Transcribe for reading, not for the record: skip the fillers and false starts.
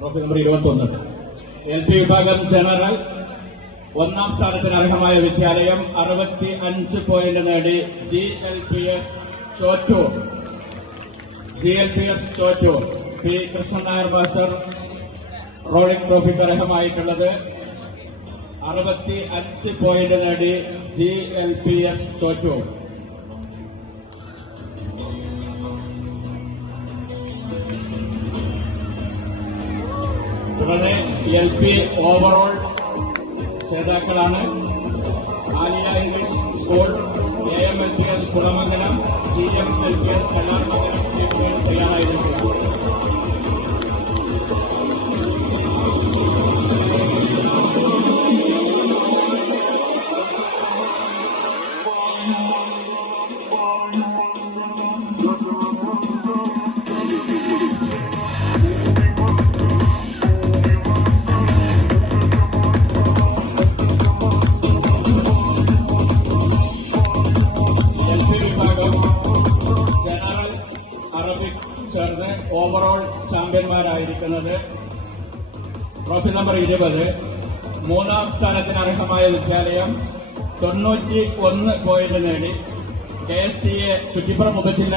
Trophy number 21. LP വിഭാഗം general ഒന്നാം സ്ഥാനത്തിന് അർഹമായ വിദ്യാലയം 65 പോയിന്റ് നേടി GLPS Chottur P Krishnan Nair master rolling ട്രോഫിക്ക് അർഹമായിട്ടുള്ളത് 65 പോയിന്റ് നേടി GLPS ചോറ്റൂർ. തുടർന്ന് LP ഓവറോൾ ജേതാക്കളാണ് Aliya English school, AMLPS Kulamangalam, GMLPS Kallarmangalam തയ്യാറായിരിക്കും. ചേർന്ന് ഓവറോൾ ചാമ്പ്യന്മാരായിരിക്കുന്നത് ട്രോഫി നമ്പർ 20. മൂന്നാം സ്ഥാനത്തിന് അർഹമായ വിദ്യാലയം 91 പോയിന്റ് നേടി KSTA കുറ്റിപ്പുറം ഉപജില്ല